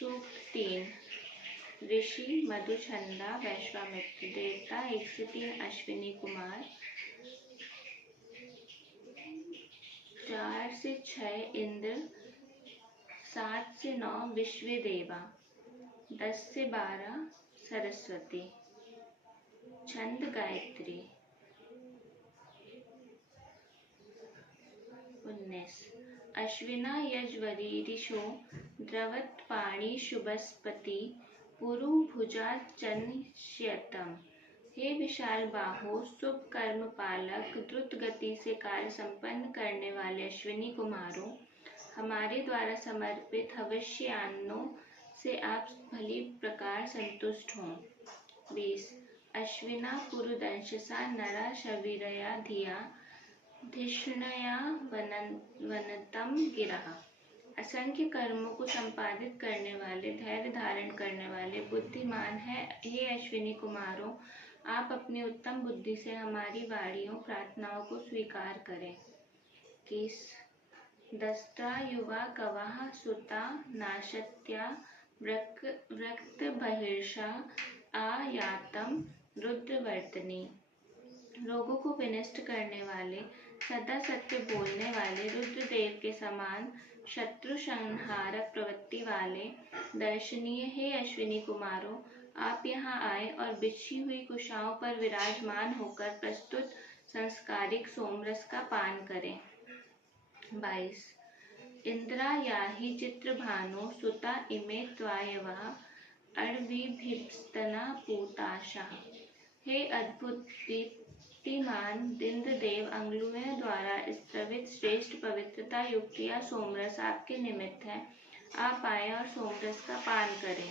सूक्त 3। ऋषि मधुछंदा वैश्वामित्र। देवता 1 से 3 अश्विनी कुमार, 4 से 6 इंद्र, 7 से 9 विश्वदेवा, 10 से 12 सरस्वती। छंद गायत्री। 19। अश्विना यजवरी ऋषो द्रवत्पाणि शुभस्पति पुरु भुजा चन्ष्यतम। हे विशाल बाहो, शुभ कर्म पालक, द्रुत गति से कार्य संपन्न करने वाले अश्विनी कुमारों, हमारे द्वारा समर्पित हवष्यान्नों से आप भली प्रकार संतुष्ट हों। 20। अश्विना पुरुदंशसा नरा शवीरया धिया धिष्णया वनतम गिरः। असंख्य कर्मों को संपादित करने वाले, धैर्य धारण करने वाले, बुद्धिमान है हे अश्विनी कुमारों, आप अपनी उत्तम बुद्धि से हमारी वाणियों प्रार्थनाओं को स्वीकार करें। 21। दस्त्रा युवा कवः सुता नाशत्या व्रक्त बहिर्षा आयातम रुद्रवर्तनी। रोगों को विनष्ट करने वाले, सदा सत्य बोलने वाले, रुद्रदेव के समान शत्रु संहारक प्रवृत्ति वाले दर्शनीय हे अश्विनी कुमारों, आप यहाँ आए और बिछी हुई कुशाओं पर विराजमान होकर प्रस्तुत संस्कारिक सोमरस का पान करें। 22। इंद्रा याहि चित्रभानो सुता इमे त्वायवः अणविभिस्तना पूताशाः। हे अद्भुत दीप्तिमान इंद्रदेव, अंगुलियों द्वारा स्त्रवित श्रेष्ठ पवित्रता युक्त यह सोमरस आपके निमित्त है। आप आए और सोमरस का पान करें।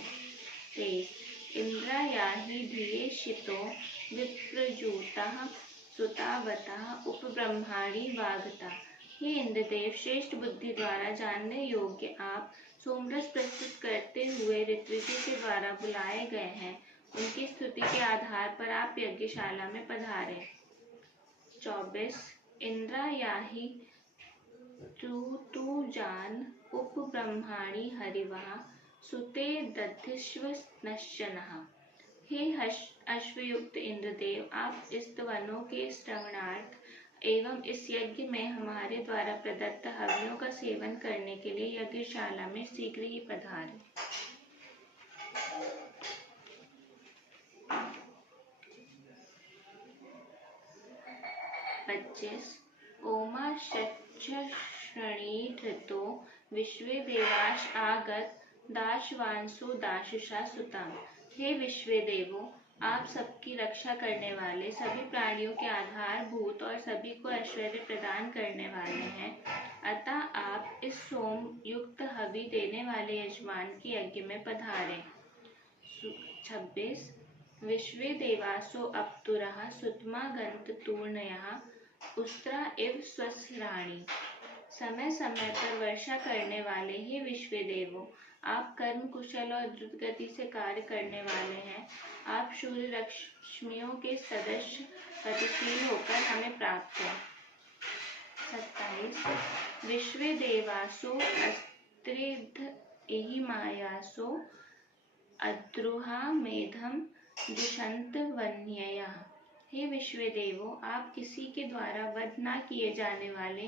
23। इंद्रा याहि धिये शितो विप्रजूतः सुतावतः उपब्रह्माणि वागता। हे इंद्रदेव, श्रेष्ठ बुद्धि द्वारा जानने योग्य आप सोमरस प्रस्तुत करते हुए ऋत्विजों के द्वारा बुलाए गए हैं। उनकी स्तुति के आधार पर आप यज्ञशाला में पधारे। 24। इंद्रा याहि तू जान उपब्रह्माणि हरिवः सुते दधिश्व नश्चनः। हे अश्वयुक्त इंद्रदेव, आप इस वनों के श्रवणार्थ एवं इस यज्ञ में हमारे द्वारा प्रदत्त हवियों का सेवन करने के लिए यज्ञशाला में शीघ्र ही पधारें। 25। ओमा श्रृणीधृतो विश्वे देवाश आगत दाशवांसो दाशुषा सुताम। हे विश्वे देवो, आप सबकी रक्षा करने वाले, सभी प्राणियों के आधारभूत और सभी को ऐश्वर्य प्रदान करने वाले हैं, अतः आप इस सोम युक्त हवि देने वाले यजमान की यज्ञ में पधारें। 26। विश्वे देवासो अप्तुरः सुतमा गंत तूर्णयः उस्त्रा इव स्वस्राणि। समय समय पर वर्षा करने वाले हे विश्वे देवो, आप कर्म कुशल और द्रुत गति से कार्य करने वाले हैं। आप सूर्य रश्मियों के सदृश गतिशील होकर हमें प्राप्त हैं। 27। विश्वे देवासो अस्त्रिध एहि मायासो अद्रुहा मेधम जुषंत वन्यया। हे विश्वे देवो, आप किसी के द्वारा वध न किए जाने वाले,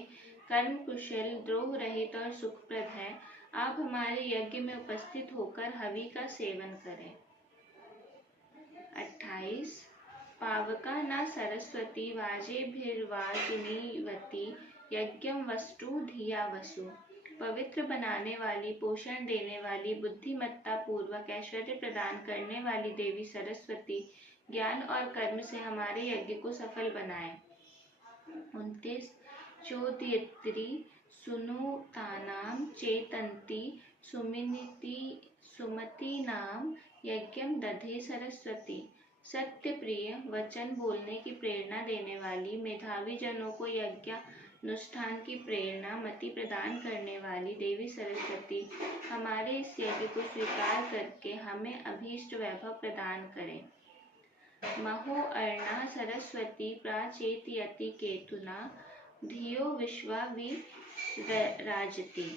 कर्म कुशल, द्रोह रहित और सुखप्रद हैं। आप हमारे यज्ञ में उपस्थित होकर हवि का सेवन करें। 28। पावका न सरस्वती वाजेभिर्वाजिनीवती यज्ञम वस्तु धिया वसु। पवित्र बनाने वाली, पोषण देने वाली, बुद्धिमत्ता पूर्वक ऐश्वर्य प्रदान करने वाली देवी सरस्वती ज्ञान और कर्म से हमारे यज्ञ को सफल बनाए। 29। चोदयित्री सुनुतानां चेतन्ती सुमतीनां यज्ञम दधे सरस्वती। सत्य प्रिय, वचन बोलने की प्रेरणा देने वाली, मेधावी जनों को यज्ञानुष्ठान की प्रेरणा मति प्रदान करने वाली देवी सरस्वती हमारे इस यज्ञ को स्वीकार करके हमें अभीष्ट वैभव प्रदान करें। महो अर्णा सरस्वती प्राचेतयति केतुना धियो विश्वा विराजति।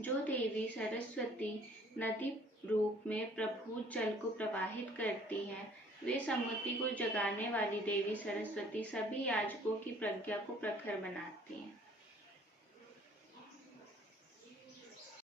जो देवी सरस्वती नदी रूप में प्रभुत जल को प्रवाहित करती हैं, वे सम्मति को जगाने वाली देवी सरस्वती सभी याजकों की प्रज्ञा को प्रखर बनाती हैं।